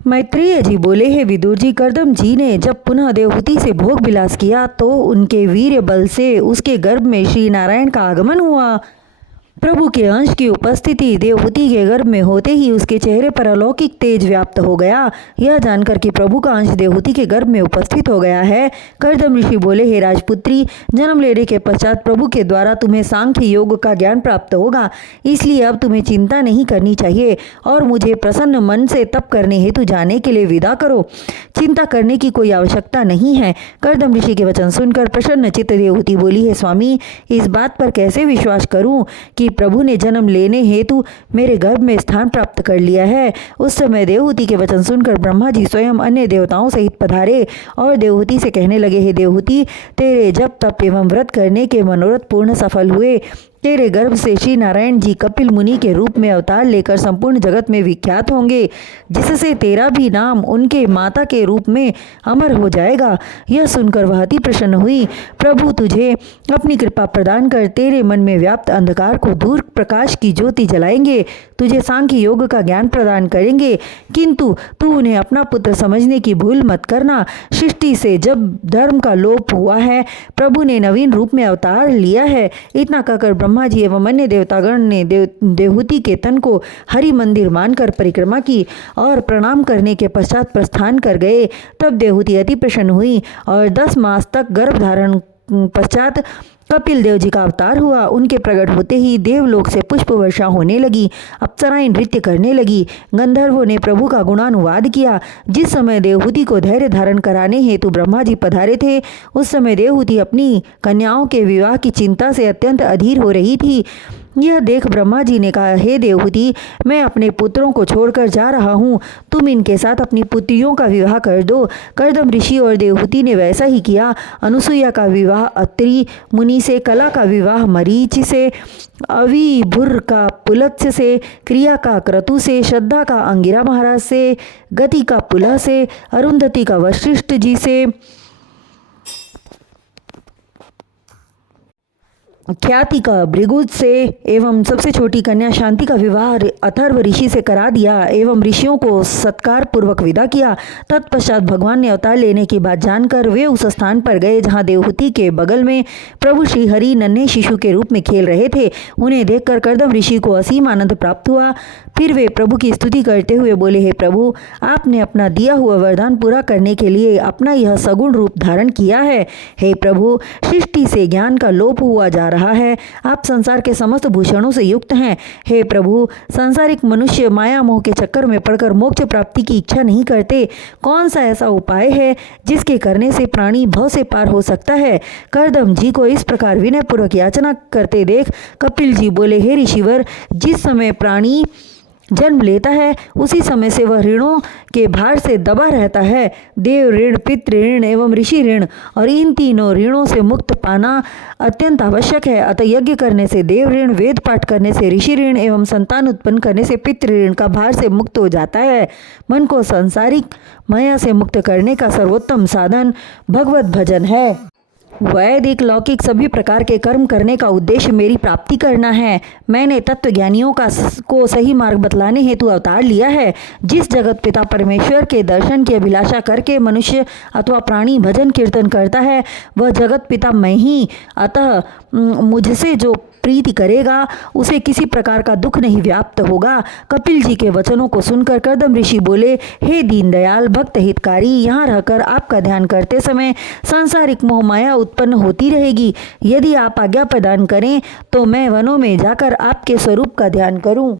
मैत्रेय जी बोले, हे विदुर जी, कर्दम जी ने जब पुनः देवहूति से भोग विलास किया तो उनके वीर्य बल से उसके गर्भ में श्री नारायण का आगमन हुआ। प्रभु के अंश की उपस्थिति देवहूति के गर्भ में होते ही उसके चेहरे पर अलौकिक तेज व्याप्त हो गया। यह जानकर कि प्रभु का अंश देवहूति के गर्भ में उपस्थित हो गया है, कर्दम ऋषि बोले, हे राजपुत्री, जन्म लेने के पश्चात प्रभु के द्वारा तुम्हें सांख्य योग का ज्ञान प्राप्त होगा, इसलिए अब तुम्हें चिंता नहीं करनी चाहिए और मुझे प्रसन्न मन से तप करने हेतु जाने के लिए विदा करो। चिंता करने की कोई आवश्यकता नहीं है। कर्दम ऋषि के वचन सुनकर प्रसन्न चित्त देवहूति बोली, हे स्वामी, इस बात पर कैसे विश्वास करूं कि प्रभु ने जन्म लेने हेतु मेरे गर्भ में स्थान प्राप्त कर लिया है। उस समय देवहूति के वचन सुनकर ब्रह्मा जी स्वयं अन्य देवताओं सहित पधारे और देवहूति से कहने लगे, हे देवहूति, तेरे जप तप एवं व्रत करने के मनोरथ पूर्ण सफल हुए। तेरे गर्भ से श्री नारायण जी कपिल मुनि के रूप में अवतार लेकर संपूर्ण जगत में विख्यात होंगे, जिससे तेरा भी नाम उनके माता के रूप में अमर हो जाएगा। यह सुनकर वह अति प्रसन्न हुई। प्रभु तुझे अपनी कृपा प्रदान कर तेरे मन में व्याप्त अंधकार को दूर प्रकाश की ज्योति जलाएंगे, तुझे सांख्य योग का ज्ञान प्रदान करेंगे, किंतु तू उन्हें अपना पुत्र समझने की भूल मत करना। सृष्टि से जब धर्म का लोप हुआ है, प्रभु ने नवीन रूप में अवतार लिया है। इतना कहकर ब्रह्मा जी एवं अन्य देवतागण ने देवहूति के तन को हरि मंदिर मानकर परिक्रमा की और प्रणाम करने के पश्चात प्रस्थान कर गए। तब देवहूति अति प्रसन्न हुई और 10 मास तक गर्भ धारण पश्चात कपिल देव जी का अवतार हुआ। उनके प्रकट होते ही देवलोक से पुष्प वर्षा होने लगी, अप्सराएं नृत्य करने लगी, गंधर्वों ने प्रभु का गुणानुवाद किया। जिस समय देवहूति को धैर्य धारण कराने हेतु ब्रह्मा जी पधारे थे, उस समय देवहूति अपनी कन्याओं के विवाह की चिंता से अत्यंत अधीर हो रही थी। यह देख ब्रह्मा जी ने कहा, हे देवहूति, मैं अपने पुत्रों को छोड़कर जा रहा हूँ, तुम इनके साथ अपनी पुत्रियों का विवाह कर दो। कर्दम ऋषि और देवहूति ने वैसा ही किया। अनुसुईया का विवाह अत्रि मुनि से, कला का विवाह मरीचि से, अविभुर का पुलत्स्य से, क्रिया का क्रतु से, श्रद्धा का अंगिरा महाराज से, गति का पुलह से, अरुंधति का वशिष्ठ जी से, ख्याति का भृगुज से एवं सबसे छोटी कन्या शांति का विवाह अथर्व ऋषि से करा दिया एवं ऋषियों को सत्कार पूर्वक विदा किया। तत्पश्चात भगवान ने अवतार लेने की बात जानकर वे उस स्थान पर गए जहाँ देवहूति के बगल में प्रभु श्री हरि नन्हे शिशु के रूप में खेल रहे थे। उन्हें देखकर कर्दम ऋषि को असीम आनंद प्राप्त हुआ। फिर वे प्रभु की स्तुति करते हुए बोले, हे प्रभु, आपने अपना दिया हुआ वरदान पूरा करने के लिए अपना यह सगुण रूप धारण किया है। हे प्रभु, सृष्टि से ज्ञान का लोप हुआ जा रहा है, आप संसार के समस्त भूषणों से युक्त हैं। हे प्रभु, संसारिक मनुष्य माया मोह के चक्कर में पड़कर मोक्ष प्राप्ति की इच्छा नहीं करते। कौन सा ऐसा उपाय है जिसके करने से प्राणी भव से पार हो सकता है? कर्दम जी को इस प्रकार विनय पूर्वक याचना करते देख कपिल जी बोले, हे ऋषिवर, जिस समय प्राणी जन्म लेता है उसी समय से वह ऋणों के भार से दबा रहता है। देव ऋण, पितृ ऋण एवं ऋषि ऋण, और इन तीनों ऋणों से मुक्त पाना अत्यंत आवश्यक है। अतः यज्ञ करने से देव ऋण, वेद पाठ करने से ऋषि ऋण एवं संतान उत्पन्न करने से पितृ ऋण का भार से मुक्त हो जाता है। मन को सांसारिक माया से मुक्त करने का सर्वोत्तम साधन भगवत भजन है। वैदिक लौकिक सभी प्रकार के कर्म करने का उद्देश्य मेरी प्राप्ति करना है। मैंने तत्वज्ञानियों को सही मार्ग बतलाने हेतु अवतार लिया है। जिस जगत पिता परमेश्वर के दर्शन की अभिलाषा करके मनुष्य अथवा प्राणी भजन कीर्तन करता है, वह जगत पिता मैं ही। अतः मुझसे जो प्रीति करेगा उसे किसी प्रकार का दुख नहीं व्याप्त होगा। कपिल जी के वचनों को सुनकर कर्दम ऋषि बोले, हे दीनदयाल भक्त हितकारी, यहाँ रहकर आपका ध्यान करते समय सांसारिक मोह माया उत्पन्न होती रहेगी। यदि आप आज्ञा प्रदान करें तो मैं वनों में जाकर आपके स्वरूप का ध्यान करूं।